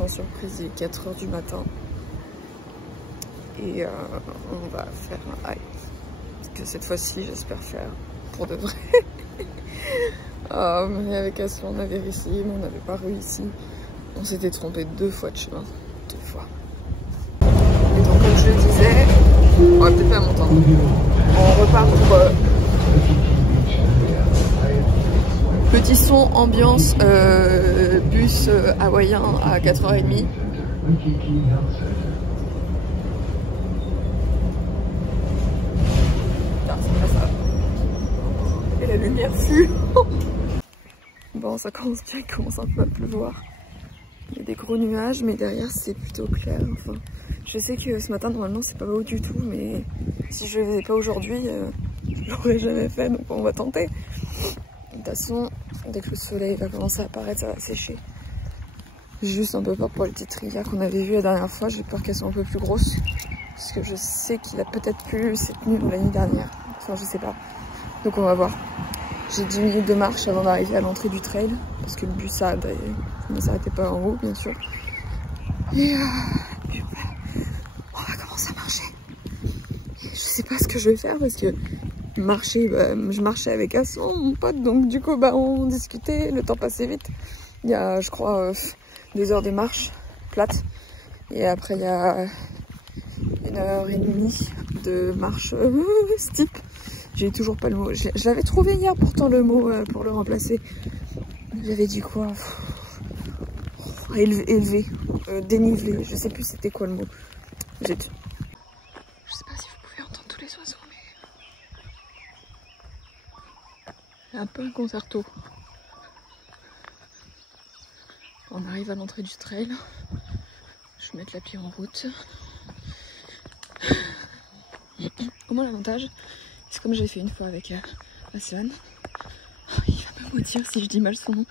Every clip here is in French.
sans surprise, il est 4 h du matin. Et on va faire un hike. Que cette fois-ci, j'espère faire pour de vrai. Mais avec Aslan, on avait réussi, mais on n'avait pas réussi. On s'était trompé 2 fois de chemin. 2 fois. Et donc, comme je le disais, on va peut-être pas m'entendre. On repart pour petit son, ambiance, bus hawaïen à 4 h 30. Et la lumière fuit. Bon, ça commence bien, il commence un peu à pleuvoir. Il y a des gros nuages, mais derrière c'est plutôt clair. Enfin, je sais que ce matin, normalement, c'est pas beau du tout, mais si je le faisais pas aujourd'hui, je l'aurais jamais fait, donc on va tenter. De toute façon, dès que le soleil va commencer à apparaître, ça va sécher. J'ai juste un peu peur pour les petites rivières qu'on avait vues la dernière fois. J'ai peur qu'elles soient un peu plus grosses. Parce que je sais qu'il a peut-être plu cette nuit ou l'année dernière. Enfin, je sais pas. Donc on va voir. J'ai 10 minutes de marche avant d'arriver à l'entrée du trail. Parce que le bus ne s'arrêtait pas en haut, bien sûr. Et puis voilà. On va commencer à marcher. Et je sais pas ce que je vais faire parce que marcher, je marchais avec Aslan, mon pote. Donc du coup, on discutait. Le temps passait vite. Il y a, je crois, 2 heures de marche plate. Et après, il y a 1 h 30 de marche steep. J'ai toujours pas le mot. J'avais trouvé hier pourtant le mot pour le remplacer. J'avais dit quoi? Élevé, dénivelé. Je sais plus c'était quoi le mot. Zut. Je sais pas si vous pouvez entendre tous les oiseaux, mais c'est un peu un concerto. On arrive à l'entrée du trail. Je vais mettre la pied en route. Au moins l'avantage, c'est comme j'ai fait une fois avec Aslan. Il va me maudire si je dis mal son nom.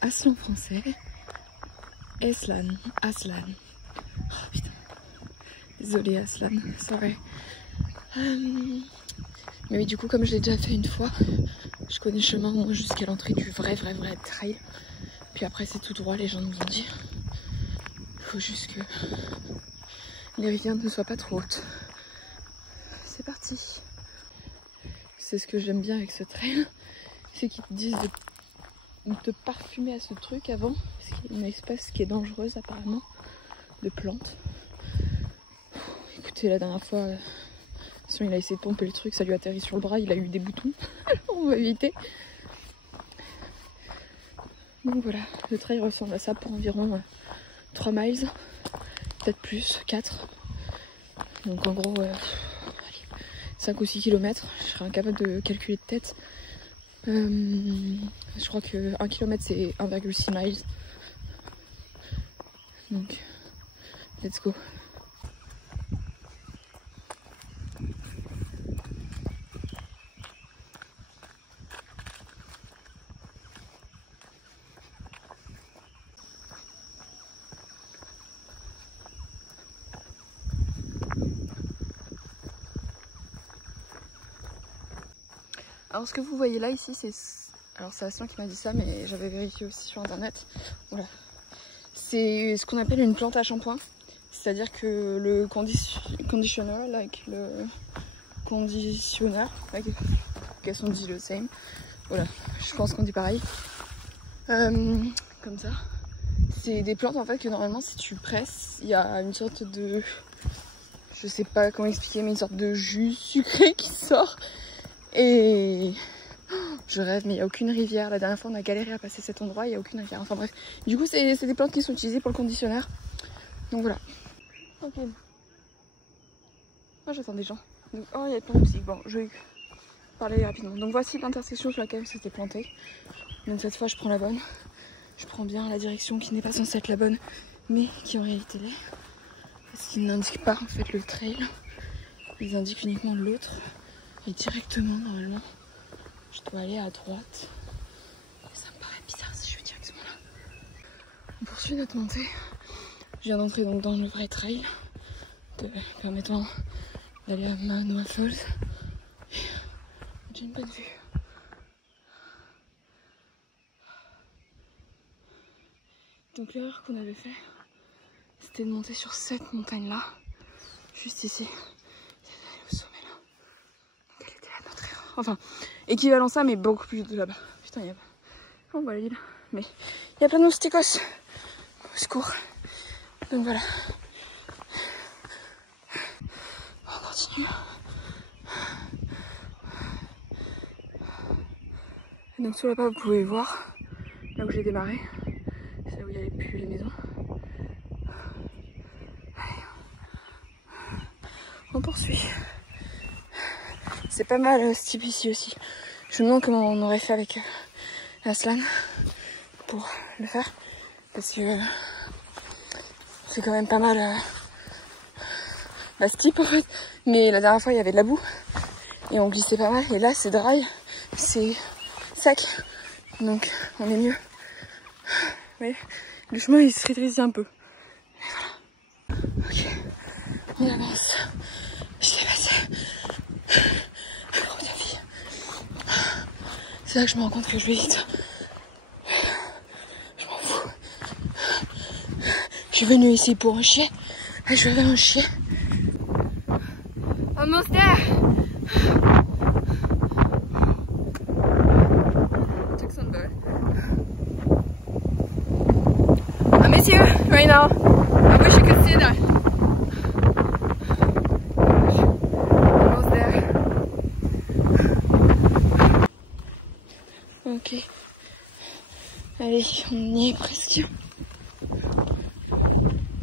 Aslan français. Aslan. Oh putain. Désolée Aslan, sorry. Mais oui, du coup, comme je l'ai déjà fait une fois, je connais le chemin au moins jusqu'à l'entrée du vrai trail. Puis après, c'est tout droit, les gens nous ont dit. Il faut juste que les rivières ne soient pas trop hautes. C'est parti. C'est ce que j'aime bien avec ce trail, c'est qu'ils te disent de te parfumer à ce truc avant, parce qu'il y a une espèce qui est dangereuse apparemment, de plantes. Écoutez, la dernière fois, sinon il a essayé de pomper le truc, ça lui a atterri sur le bras, il a eu des boutons, on va éviter. Donc voilà, le trail ressemble à ça pour environ 3 miles, peut-être plus, 4. Donc en gros, 5 ou 6 km, je serais incapable de calculer de tête. Je crois que 1 km c'est 1,6 miles. Donc, let's go. Alors ce que vous voyez là ici, c'est... Alors c'est Aslan qui m'a dit ça, mais j'avais vérifié aussi sur internet. Voilà. C'est ce qu'on appelle une plante à shampoing. C'est-à-dire que le conditionneur, qu'elles sont dit le same. Voilà, je pense qu'on dit pareil. Comme ça. C'est des plantes en fait que normalement si tu presses, il y a une sorte de... Je sais pas comment expliquer, mais une sorte de jus sucré qui sort. Et je rêve, mais il n'y a aucune rivière. La dernière fois, on a galéré à passer cet endroit, il n'y a aucune rivière. Enfin bref, du coup, c'est des plantes qui sont utilisées pour le conditionneur. Donc voilà. Ok. Moi, j'attends des gens. Donc, oh, il y a plein de musique. Bon, je vais parler rapidement. Donc voici l'intersection sur laquelle c'était planté. Donc cette fois, je prends la bonne. Je prends bien la direction qui n'est pas censée être la bonne, mais qui en réalité l'est. Parce qu'ils n'indiquent pas en fait le trail. Ils indiquent uniquement l'autre. Et directement, normalement, je dois aller à droite. Et ça me paraît bizarre si je vais directement là. On poursuit notre montée. Je viens d'entrer donc dans le vrai trail, permettant d'aller à Manoa Falls. J'ai une bonne vue. Donc l'erreur qu'on avait fait, c'était de monter sur cette montagne-là, juste ici. Au sommet là. Donc elle était là notre erreur. Enfin, équivalent ça, mais beaucoup plus de là-bas. Putain, il y a... On voit l'île. Mais il y a plein de moustiquos. Au secours. Donc voilà. On continue. Et donc sous là-bas, vous pouvez voir, là où j'ai démarré. C'est là où il n'y avait plus les maisons. Allez. On poursuit. C'est pas mal ce type ici aussi. Je me demande comment on aurait fait avec Aslan pour le faire. Parce que c'est quand même pas mal ce type en fait. Mais la dernière fois il y avait de la boue et on glissait pas mal. Et là c'est dry, c'est sec. Donc on est mieux. Mais le chemin il se rétrécit un peu. Et voilà. Ok, on avance. Je l'ai passé. C'est là que je me rends compte que je vais vite. Je m'en fous. Je suis venue ici pour un chier. Et je vais un chier. Almost there. Jacksonville. I miss you right now. I wish you could see that. Almost there. Ok. Allez, on y est presque.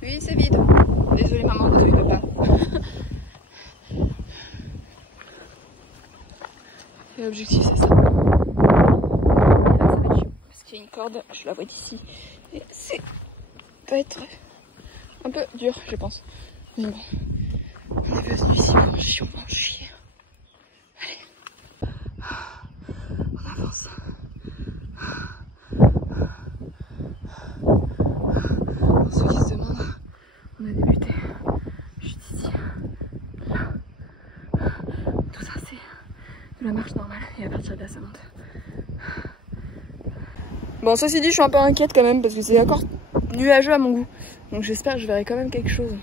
Oui, c'est vide. Désolée maman, avec le pas. Et l'objectif c'est ça. Et là ça va être chaud. Parce qu'il y a une corde, je la vois d'ici. Et c'est... peut être un peu dur, je pense. Mais bon. On est venu ici, on va en chier. Allez. On avance. Pour ceux qui se demandent, on a débuté juste ici, là. Tout ça c'est de la marche normale et à partir de là ça monte. Bon, ceci dit, je suis un peu inquiète quand même parce que c'est encore nuageux à mon goût. Donc j'espère que je verrai quand même quelque chose.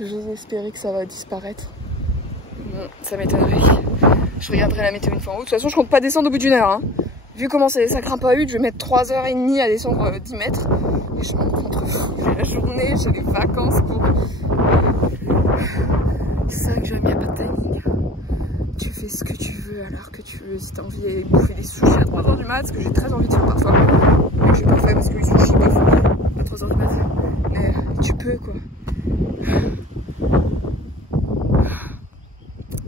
J'ose espérer que ça va disparaître. Bon, ça m'étonnerait. Je regarderai la météo une fois en haut. De toute façon, je compte pas descendre au bout d'une heure. Hein. Vu comment ça grimpe à hutte, je vais mettre 3h30 à descendre 10 mètres. Et je m'en contre fou. J'ai la journée, j'ai les vacances pour... C'est ça que j'aime, il n'y a pas de timing. Tu fais ce que tu veux à l'heure que tu veux. Si t'as envie de bouffer des sushis à 3h du mat, ce que j'ai très envie de faire parfois. Mais j'ai pas fait parce que les sushis bof à 3h du mat. Mais tu peux quoi.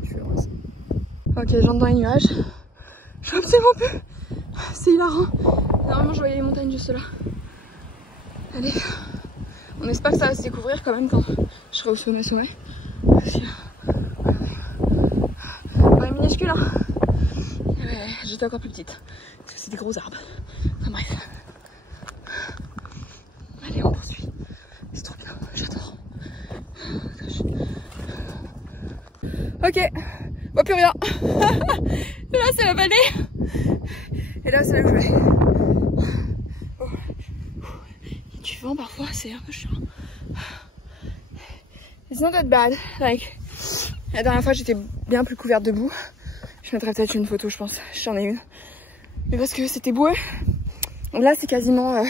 Je suis heureuse. Ok, j'entre dans les nuages. Je vois absolument plus. C'est hilarant. Normalement je voyais les montagnes juste là. Allez. On espère que ça va se découvrir quand même quand je serai au sommet. Parce que... ouais, minuscule hein. Ouais, j'étais encore plus petite. Parce que c'est des gros arbres. Enfin bref. Allez, on poursuit. C'est trop bien, j'adore. Ok, on voit plus rien. Et là c'est la vallée. Et là c'est là où je vais. Oh. Il y a du vent parfois, c'est un peu chiant. It's not that bad. Like, la dernière fois j'étais bien plus couverte de boue. Je mettrai peut-être une photo, je pense. J'en ai une. Mais parce que c'était boueux. Là c'est quasiment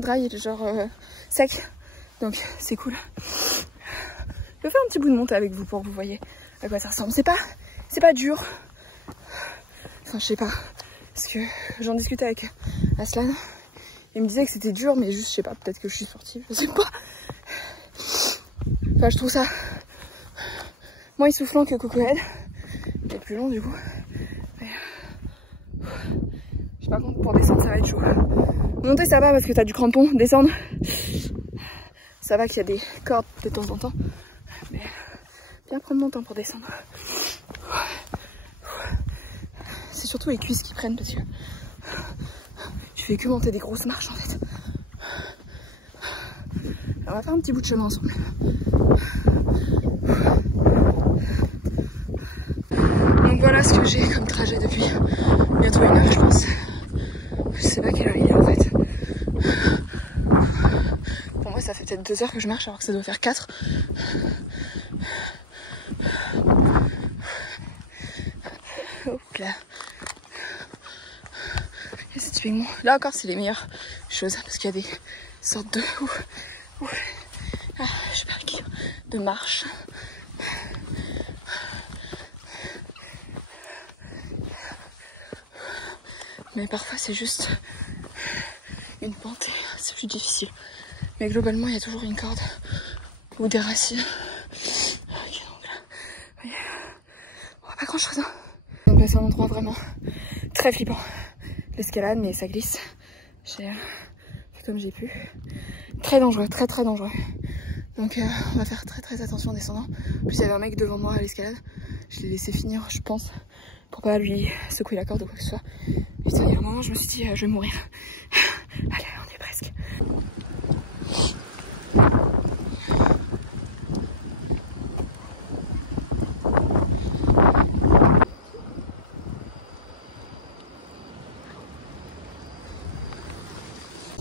dry, genre sec. Donc c'est cool. Je vais faire un petit bout de montée avec vous pour que vous voyez à quoi ça ressemble. C'est pas dur. Enfin je sais pas. Parce que j'en discutais avec Aslan. Il me disait que c'était dur, mais juste je sais pas, peut-être que je suis sportive, je sais pas. Enfin je trouve ça moins essoufflant que Cocohead. Et plus long du coup. Mais... je sais pas, contre pour descendre ça va être chaud. Monter ça va parce que t'as du crampon. Descendre ça va qu'il y a des cordes de temps en temps. Mais bien prendre mon temps pour descendre. C'est surtout les cuisses qui prennent parce que je fais que monter des grosses marches en fait. Alors, on va faire un petit bout de chemin ensemble. Donc voilà ce que j'ai comme trajet depuis bientôt 1 heure je pense. Je sais pas quelle heure il est en fait. ça fait peut-être 2 heures que je marche alors que ça doit faire 4. Ok. Et c'est typiquement... Là encore, c'est les meilleures choses parce qu'il y a des sortes de... je sais pas, de marche. Mais parfois c'est juste une pente, c'est plus difficile. Mais globalement il y a toujours une corde ou des racines. Ok, donc là, voyez, on voit pas grand chose. Hein. Donc là c'est un endroit vraiment très flippant. L'escalade, mais ça glisse. J'ai fait comme j'ai pu. Très dangereux, très dangereux. Donc on va faire très attention en descendant. En plus il y avait un mec devant moi à l'escalade. Je l'ai laissé finir, je pense, pour pas lui secouer la corde ou quoi que ce soit. Et c'est à un moment je me suis dit je vais mourir. Allez, on y est presque.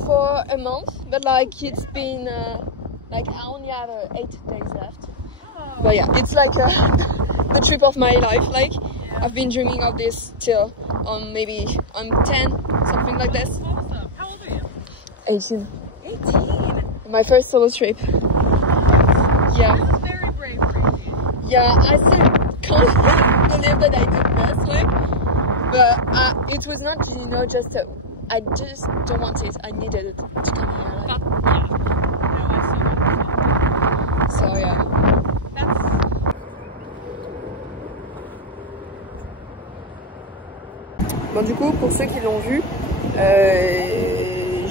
For a month, but like it's been like I only have 8 days left. But yeah, it's like the trip of my life. Like I've been dreaming of this till maybe I'm 10, something like this. Awesome. How old are you? 18. 18? My first solo trip. Yeah. That was very brave for you. Yeah, I still can't believe that I did this, like, but it was not, you know, just I just don't want it. I needed it to come here. Like. Yeah. No, I so much. So yeah. Bon, du coup, pour ceux qui l'ont vu,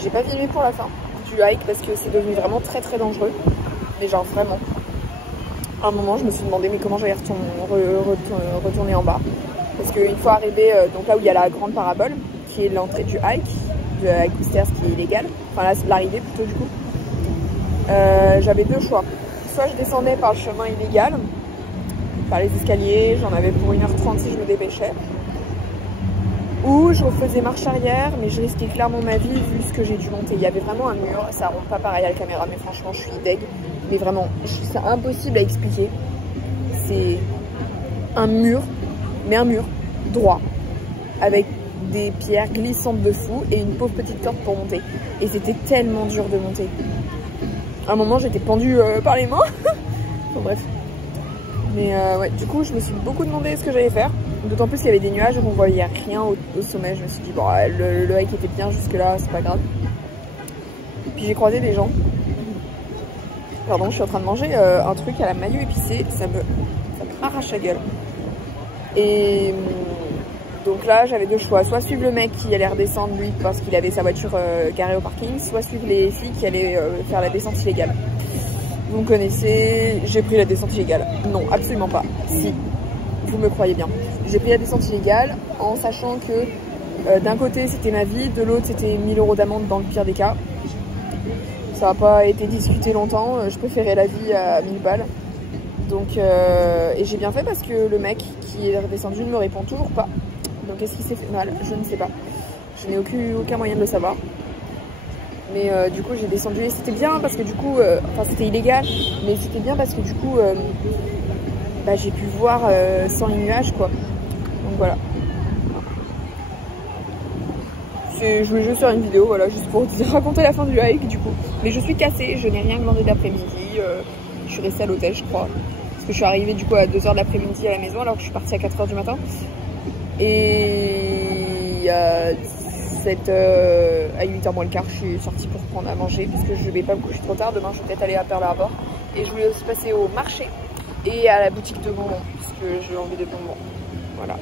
j'ai pas filmé pour la fin du hike parce que c'est devenu vraiment très dangereux. Mais genre vraiment. À un moment, je me suis demandé mais comment j'allais retourner en bas. Parce qu'une fois arrivé, donc là où il y a la grande parabole, qui est l'entrée du hike, de hike Boosters qui est illégal, enfin là c'est l'arrivée plutôt du coup, j'avais 2 choix. Soit je descendais par le chemin illégal, par les escaliers, j'en avais pour 1h30 si je me dépêchais. Ou je refaisais marche arrière, mais je risquais clairement ma vie vu ce que j'ai dû monter. Il y avait vraiment un mur, ça rend pas pareil à la caméra, mais franchement je suis deg. Mais vraiment, c'est impossible à expliquer. C'est un mur, mais un mur droit, avec des pierres glissantes de fou et une pauvre petite corde pour monter. Et c'était tellement dur de monter. À un moment j'étais pendue par les mains. Enfin bref. Mais ouais, du coup je me suis beaucoup demandé ce que j'allais faire. D'autant plus qu'il y avait des nuages et qu'on voyait rien au sommet. Je me suis dit bon le hike était bien jusque là, c'est pas grave. Puis j'ai croisé des gens. Pardon, je suis en train de manger un truc à la mayo épicé, ça m'arrache la gueule. Et donc là j'avais 2 choix, soit suivre le mec qui allait redescendre lui parce qu'il avait sa voiture garée au parking, soit suivre les filles qui allaient faire la descente illégale. Vous me connaissez, j'ai pris la descente illégale. Non, absolument pas. Si, vous me croyez bien. J'ai pris la descente illégale en sachant que d'un côté c'était ma vie, de l'autre c'était 1000 € d'amende dans le pire des cas. Ça n'a pas été discuté longtemps, je préférais la vie à 1000 balles. Donc, et j'ai bien fait parce que le mec qui est redescendu ne me répond toujours pas. Donc est-ce qu'il s'est fait mal? Je ne sais pas. Je n'ai aucun moyen de le savoir. Mais du coup j'ai descendu et c'était bien parce que du coup, enfin c'était illégal, mais c'était bien parce que du coup bah, j'ai pu voir sans les nuages quoi. Donc voilà. Je voulais juste faire une vidéo, voilà, juste pour raconter la fin du hike du coup. Mais je suis cassée, je n'ai rien glandé d'après-midi. Je suis restée à l'hôtel je crois. Parce que je suis arrivée du coup à 2h de l'après-midi à la maison alors que je suis partie à 4h du matin. Et à 8h moins le quart, je suis sortie pour prendre à manger parce que je vais pas me coucher trop tard. Demain je vais peut-être aller à Pearl Harbor. Et je voulais aussi passer au marché et à la boutique de bonbons parce que j'ai envie de bonbons. Voilà.